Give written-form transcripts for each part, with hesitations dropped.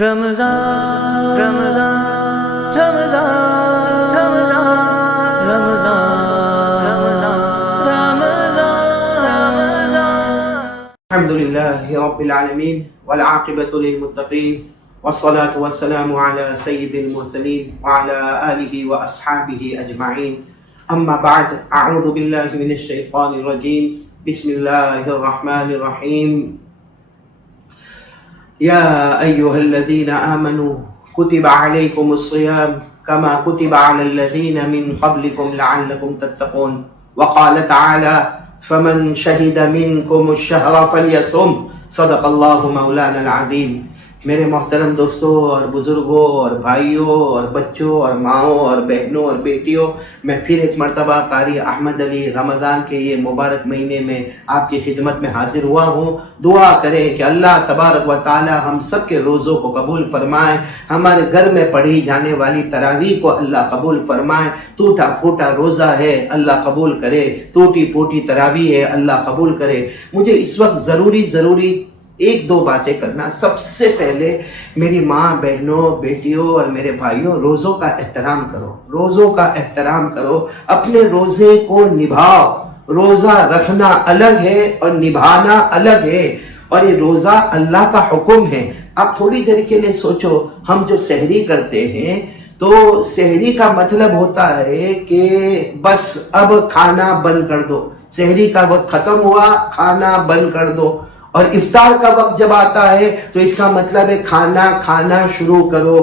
رمضان رمضان رمضان رمضان رمضان رمضان الحمد لله رب العالمين والعاقبة للمتقين والصلاة والسلام على سيد المرسلين وعلى آله وأصحابه أجمعين أما بعد أعوذ بالله من الشيطان الرجيم بسم الله الرحمن الرحيم يا أيها الذين آمنوا كتب عليكم الصيام كما كتب على الذين من قبلكم لعلكم تتقون وقال تعالى فمن شهد منكم الشهر فليصم صدق الله مولانا العظيم. میرے محترم دوستوں اور بزرگوں اور بھائیوں اور بچوں اور ماؤں اور بہنوں اور بیٹیوں، میں پھر ایک مرتبہ قاری احمد علی رمضان کے یہ مبارک مہینے میں آپ کی خدمت میں حاضر ہوا ہوں. دعا کریں کہ اللہ تبارک و تعالی ہم سب کے روزوں کو قبول فرمائے، ہمارے گھر میں پڑھی جانے والی تراویح کو اللہ قبول فرمائے. ٹوٹا پھوٹا روزہ ہے اللہ قبول کرے، ٹوٹی پھوٹی تراویح ہے اللہ قبول کرے. مجھے اس وقت ضروری ایک دو باتیں کرنا. سب سے پہلے میری ماں، بہنوں، بیٹیوں اور میرے بھائیوں، روزوں کا احترام کرو، روزوں کا احترام کرو، اپنے روزے کو نبھاؤ. روزہ رکھنا الگ ہے اور نبھانا الگ ہے، اور یہ روزہ اللہ کا حکم ہے. اب تھوڑی دیر کے لیے سوچو، ہم جو سحری کرتے ہیں تو سحری کا مطلب ہوتا ہے کہ بس اب کھانا بند کر دو، سحری کا وقت ختم ہوا کھانا بند کر دو. اور افطار کا وقت جب آتا ہے تو اس کا مطلب ہے کھانا کھانا شروع کرو.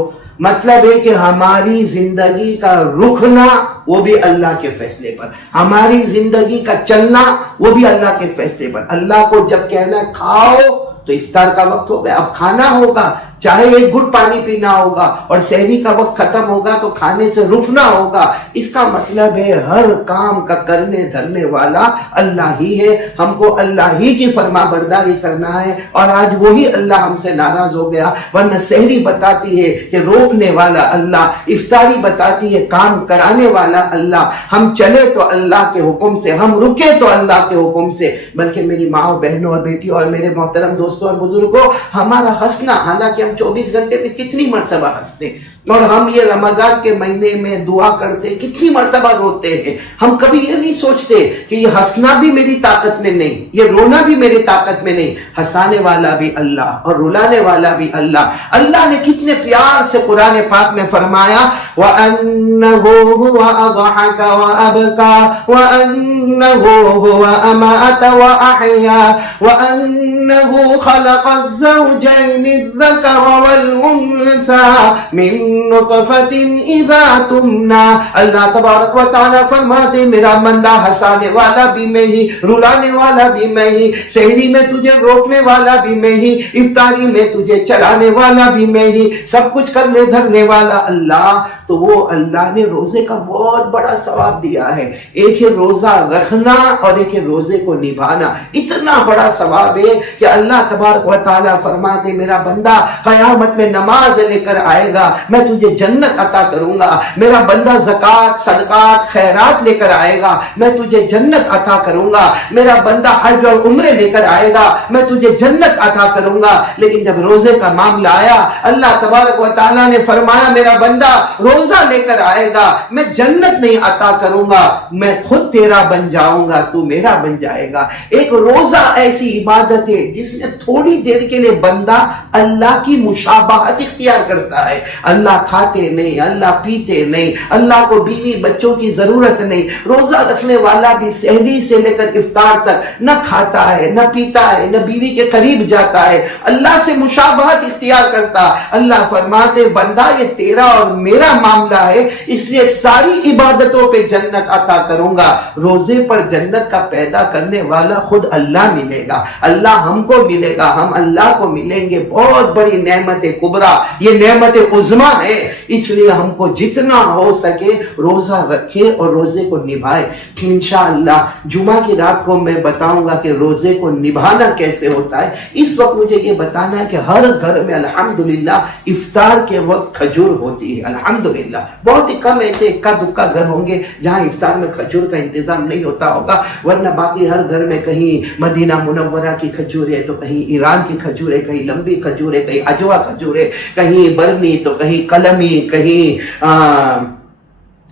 مطلب ہے کہ ہماری زندگی کا رکنا وہ بھی اللہ کے فیصلے پر، ہماری زندگی کا چلنا وہ بھی اللہ کے فیصلے پر. اللہ کو جب کہنا کھاؤ تو افطار کا وقت ہو گیا، اب کھانا ہوگا، چاہے ایک گھٹ پانی پینا ہوگا، اور سحری کا وقت ختم ہوگا تو کھانے سے رکنا ہوگا. اس کا مطلب ہے ہر کام کا کرنے دھرنے والا اللہ ہی ہے. ہم کو اللہ ہی کی فرما برداری کرنا ہے، اور آج وہی اللہ ہم سے ناراض ہو گیا. ورنہ سحری بتاتی ہے کہ روکنے والا اللہ، افطاری بتاتی ہے کام کرانے والا اللہ. ہم چلے تو اللہ کے حکم سے، ہم رکے تو اللہ کے حکم سے. بلکہ میری ماں، بہنوں اور بیٹیوں اور میرے محترم دوستوں اور بزرگوں، ہمارا ہنسنا، حالانکہ ہم 24 گھنٹے میں کتنی مرتبہ ہنستے، اور ہم یہ رمضان کے مہینے میں دعا کرتے، کتنی مرتبہ روتے ہیں. ہم کبھی یہ نہیں سوچتے کہ یہ ہنسنا بھی میری طاقت میں نہیں، یہ رونا بھی میری طاقت میں نہیں. ہنسانے والا بھی اللہ اور رلانے والا بھی اللہ. اللہ نے کتنے پیار سے قرآن پاک میں فرمایا وَأَنَّهُ هُوَ أَضْحَكَ وَأَبْكَى وَأَنَّهُ هُوَ أَمَاتَ وَأَحْيَا وَأَنَّهُ خَلَقَ الزَّوْجَيْنِ الذَّكَرَ وَالْأُنثَى مِن نطفة اذا تمنا. اللہ تبارک و تعالیٰ فرماتے میرا بندہ ہنسانے والا بھی میں ہی، رلانے والا بھی میں ہی، سحری میں تجھے روکنے والا بھی میں ہی، افطاری میں تجھے چلانے والا بھی میں ہی، سب کچھ کرنے دھرنے والا اللہ. تو وہ اللہ نے روزے کا بہت بڑا ثواب دیا ہے. ایک ہے روزہ رکھنا اور ایک ہے روزے کو نبھانا. اتنا بڑا ثواب ہے کہ اللہ تبارک و تعالیٰ فرماتے میرا بندہ قیامت میں نماز لے کر آئے گا، میں تجھے جنت عطا کروں گا. میرا بندہ زکوٰۃ، صدقات، خیرات لے کر آئے گا، میں تجھے جنت عطا کروں گا. میرا بندہ حج اور عمرے لے کر آئے گا، میں تجھے جنت عطا کروں گا. لیکن جب روزے کا معاملہ آیا، اللہ تبارک و تعالیٰ نے فرمایا میرا بندہ روزہ لے کر آئے گا، میں جنت نہیں عطا کروں گا، میں خود تیرا بن جاؤں گا، تو میرا بن جائے گا. ایک روزہ ایسی عبادت ہے جس میں تھوڑی دیر کے لیے بندہ اللہ کی مشابہت اختیار کرتا ہے. اللہ کھاتے نہیں، اللہ پیتے نہیں، اللہ کو بیوی بچوں کی ضرورت نہیں. روزہ رکھنے والا بھی سحری سے لے کر افطار تک نہ کھاتا ہے، نہ پیتا ہے، نہ بیوی کے قریب جاتا ہے، اللہ سے مشابہت اختیار کرتا. اللہ فرماتے بندہ یہ تیرا اور میرا معاملہ ہے، اس لیے ساری عبادتوں پہ جنت عطا کروں گا. روزے پر جنت کا پیدا کرنے والا خود اللہ ملے گا، اللہ ہم کو ملے گا، ہم اللہ کو ملیں گے. بہت بڑی نعمت کبریٰ، یہ نعمت عظمیٰ ہے. اس لیے ہم کو جتنا ہو سکے روزہ رکھے اور روزے کو نبھائے. انشاءاللہ جمعہ کی رات کو میں بتاؤں گا کہ روزے کو نبھانا کیسے ہوتا ہے. اس وقت مجھے یہ بتانا ہے کہ ہر گھر میں الحمدللہ افطار کے وقت کھجور ہوتی ہے. الحمدللہ الحمدللہ بہت ہی کم ایسے اکا دکا گھر ہوں گے جہاں افطار میں کھجور کا انتظام نہیں ہوتا ہوگا، ورنہ باقی ہر گھر میں کہیں مدینہ منورہ کی کھجور ہے تو کہیں ایران کی کھجور ہے، کہیں لمبی کھجور ہے، کہیں اجوا کھجور ہے، کہیں برنی تو کہیں قلمی، کہیں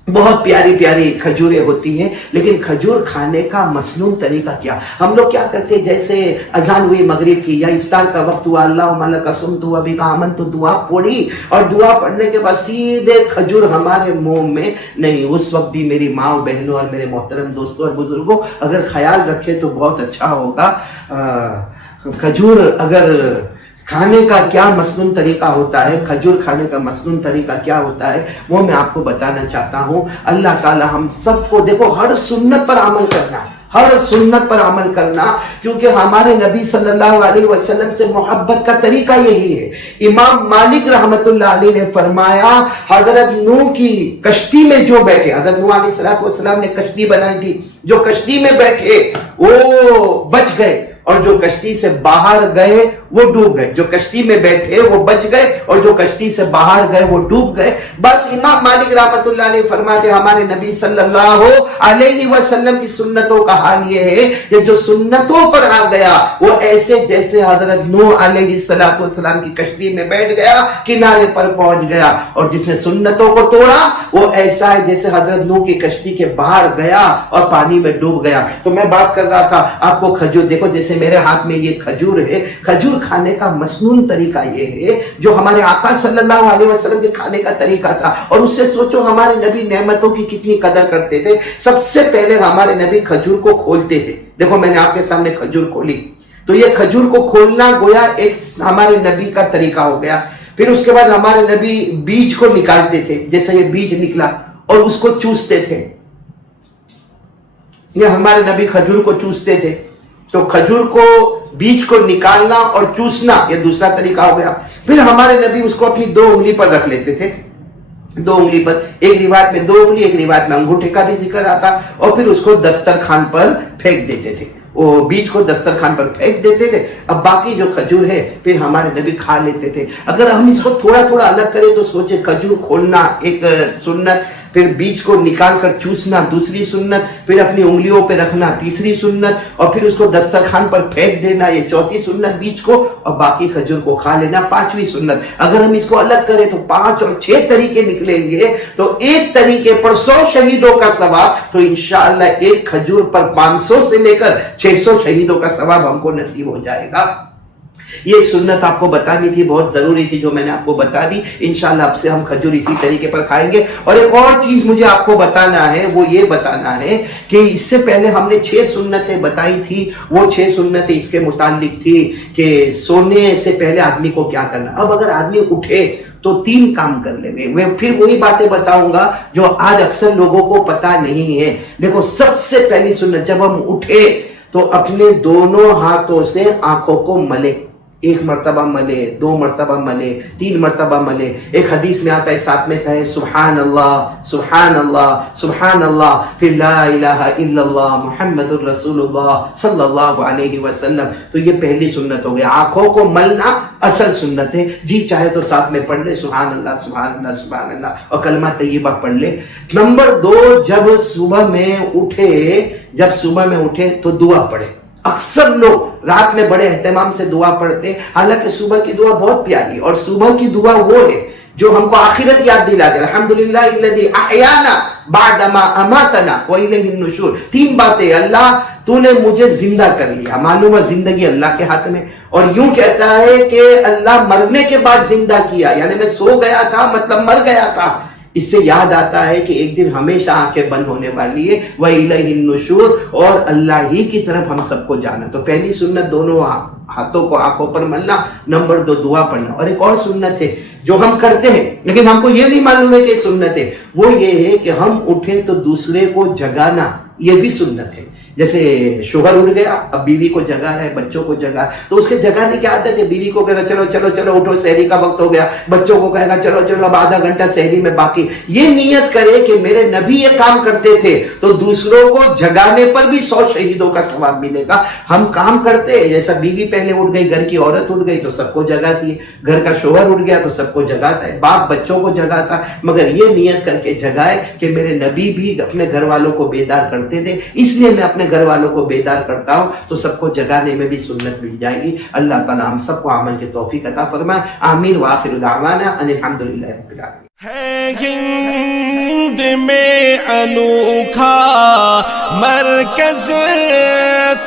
بہت پیاری پیاری کھجوریں ہوتی ہیں۔ لیکن کھجور کھانے کا مسنون طریقہ کیا؟ ہم لوگ کیا کرتے ہیں، جیسے اذان ہوئی مغرب کی یا افطار کا وقت ہوا، اللہم لک صمت و بک آمنت، تو دعا پڑھی، اور دعا پڑھنے کے بعد سیدھے کھجور ہمارے منہ میں نہیں۔ اس وقت بھی میری ماں بہنوں اور میرے محترم دوستوں اور بزرگوں اگر خیال رکھے تو بہت اچھا ہوگا۔ کھجور اگر کھانے کا کیا مسنون طریقہ ہوتا ہے، کھجور کھانے کا مسنون طریقہ کیا ہوتا ہے، وہ میں آپ کو بتانا چاہتا ہوں۔ اللہ تعالی ہم سب کو دیکھو ہر سنت پر عمل کرنا، ہر سنت پر عمل کرنا، کیونکہ ہمارے نبی صلی اللہ علیہ وسلم سے محبت کا طریقہ یہی ہے۔ امام مالک رحمت اللہ علیہ نے فرمایا، حضرت نوح کی کشتی میں جو بیٹھے، حضرت نوح علیہ السلام نے کشتی بنائی تھی، جو کشتی میں بیٹھے وہ بچ گئے، اور جو کشتی سے باہر گئے وہ ڈوب گئے۔ جو کشتی میں بیٹھے وہ بچ گئے، اور جو کشتی سے باہر گئے وہ ڈوب گئے۔ بس امام مالک رحمت اللہ علیہ فرماتے ہمارے نبی صلی اللہ علیہ وسلم کی سنتوں کا حال یہ ہے کہ جو سنتوں پر آ گیا وہ ایسے جیسے حضرت نوح علیہ السلام کی کشتی میں بیٹھ گیا، کنارے پر پہنچ گیا، اور جس نے سنتوں کو توڑا وہ ایسا ہے جیسے حضرت نوح کی کشتی کے باہر گیا اور پانی میں ڈوب گیا۔ تو میں بات کر رہا تھا آپ کو کھجور، دیکھو جیسے میرے ہاتھ میں یہ کھجور ہے، کھجور کھانے کا مسنون طریقہ یہ ہے جو ہمارے آقا صلی اللہ علیہ وسلم کے کھانے کا طریقہ تھا۔ اور اس سے سوچو ہمارے نبی نعمتوں کی کتنی قدر کرتے تھے۔ سب سے پہلے ہمارے نبی کھجور کو کھولتے تھے۔ دیکھو میں نے آپ کے سامنے کھجور کھولی، تو یہ کھجور کو کھولنا گویا ایک ہمارے نبی کا طریقہ ہو گیا۔ پھر اس کے بعد ہمارے نبی بیج کو نکالتے تھے، جیسے یہ بیج نکلا اور اس کو چوستے تھے، یہ ہمارے نبی کھجور کو چوستے تھے۔ تو کھجور کو بیج کو نکالنا اور چوسنا یہ دوسرا طریقہ ہو گیا۔ پھر ہمارے نبی اس کو اپنی 2 انگلی پر رکھ لیتے تھے، 2 انگلی پر، ایک روایت میں 2 انگلی، ایک روایت میں انگوٹھے کا بھی ذکر آتا، اور پھر اس کو دسترخوان پر پھینک دیتے تھے، وہ بیج کو دسترخوان پر پھینک دیتے تھے۔ اب باقی جو کھجور ہے پھر ہمارے نبی کھا لیتے تھے۔ اگر ہم اس کو تھوڑا تھوڑا الگ کریں تو سوچے کھجور کھولنا ایک سنت، پھر بیج کو نکال کر چوسنا دوسری سنت، پھر اپنی انگلیوں پہ رکھنا تیسری سنت، اور پھر اس کو دسترخوان پر پھینک دینا یہ چوتھی سنت بیج کو، اور باقی کھجور کو کھا لینا پانچویں سنت۔ اگر ہم اس کو الگ کریں تو 5 اور 6 طریقے نکلیں گے، تو ایک طریقے پر 100 شہیدوں کا ثواب، تو انشاءاللہ ایک کھجور پر 500 سے لے کر 600 شہیدوں کا ثواب ہم کو نصیب ہو جائے گا۔ یہ ایک سنت آپ کو بتانی تھی، بہت ضروری تھی، جو میں نے آپ کو بتا دی۔ انشاءاللہ اب سے ہم کھجور اسی طریقے پر کھائیں گے۔ اور ایک اور چیز مجھے آپ کو بتانا ہے، وہ یہ بتانا ہے کہ اس سے پہلے ہم نے 6 سنتیں بتائی تھی، وہ 6 سنتیں اس کے متعلق تھی کہ سونے سے پہلے آدمی کو کیا کرنا۔ اب اگر آدمی اٹھے تو 3 کام کر لیں گے، میں پھر وہی باتیں بتاؤں گا جو آج اکثر لوگوں کو پتہ نہیں ہے۔ دیکھو سب سے پہلی سنت، جب ہم اٹھے تو اپنے دونوں ہاتھوں سے آنکھوں کو ملے، 1 مرتبہ ملے، 2 مرتبہ ملے، 3 مرتبہ ملے۔ ایک حدیث میں آتا ہے ساتھ میں کہے سبحان اللہ سبحان اللہ سبحان اللہ، پھر لا الہ الا اللہ محمد الرسول اللہ صلی اللہ علیہ وسلم۔ تو یہ پہلی سنت ہو گئی، آنکھوں کو ملنا اصل سنت ہے۔ جی چاہے تو ساتھ میں پڑھ لے سبحان اللہ سبحان اللہ سبحان اللہ، اور کلمہ طیبہ پڑھ لے۔ نمبر 2، جب صبح میں اٹھے تو دعا پڑھے۔ اکثر لوگ رات میں بڑے اہتمام سے دعا پڑھتے، حالانکہ صبح کی دعا بہت پیاری، اور صبح کی دعا وہ ہے جو ہم کو آخرت یاد دلاتے، الحمدللہ الذی احیانا بعدما اماتنا والیہ النشور۔ 3 باتیں، اللہ تو نے مجھے زندہ کر لیا، معلوم ہے زندگی اللہ کے ہاتھ میں، اور یوں کہتا ہے کہ اللہ مرنے کے بعد زندہ کیا، یعنی میں سو گیا تھا مطلب مر گیا تھا۔ اس سے یاد آتا ہے کہ ایک دن ہمیشہ آنکھیں بند ہونے والی ہے، وَإِلَيْهِ النُّشُورُ، اور اللہ ہی کی طرف ہم سب کو جانا۔ تو پہلی سنت دونوں ہاتھوں کو آنکھوں پر ملنا، نمبر 2 دعا پڑھنا۔ اور ایک اور سنت ہے جو ہم کرتے ہیں لیکن ہم کو یہ نہیں معلوم ہے کہ سنت ہے، وہ یہ ہے کہ ہم اٹھیں تو دوسرے کو جگانا، یہ بھی سنت ہے۔ جیسے شوہر اٹھ گیا، اب بیوی کو جگا ہے، بچوں کو جگا، تو اس کے جگانے کی عادت ہے، بیوی کو کہے گا چلو چلو چلو اٹھو سحری کا وقت ہو گیا، بچوں کو کہے گا چلو چلو اب آدھا گھنٹہ سحری میں باقی. یہ نیت کرے کہ میرے نبی یہ کام کرتے تھے تو دوسروں کو جگانے پر بھی 100 شہیدوں کا ثواب ملے گا. ہم کام کرتے ہیں، جیسا بیوی پہلے اٹھ گئی، گھر کی عورت اٹھ گئی تو سب کو جگاتی ہے، گھر کا شوہر اٹھ گیا تو سب کو جگاتا ہے، باپ بچوں کو جگاتا، مگر یہ نیت کر کے جگائے کہ میرے نبی بھی اپنے گھر والوں کو بیدار کرتے تھے، اس لیے میں اپنے گھر والوں کو بیدار کرتا ہوں، تو سب کو جگانے میں بھی سنت مل جائے گی. اللہ تعالی ہم سب کو عمل کی توفیق عطا فرمائے. آمین وآخر دعوانا ان الحمدللہ رب العالمین. ہے ہند میں انوکھا مرکز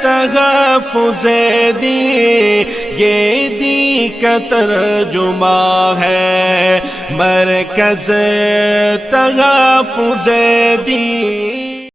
تحفظ-E-Deen، یہ دین کا ترجمہ ہے مرکز تحفظ-E-Deen.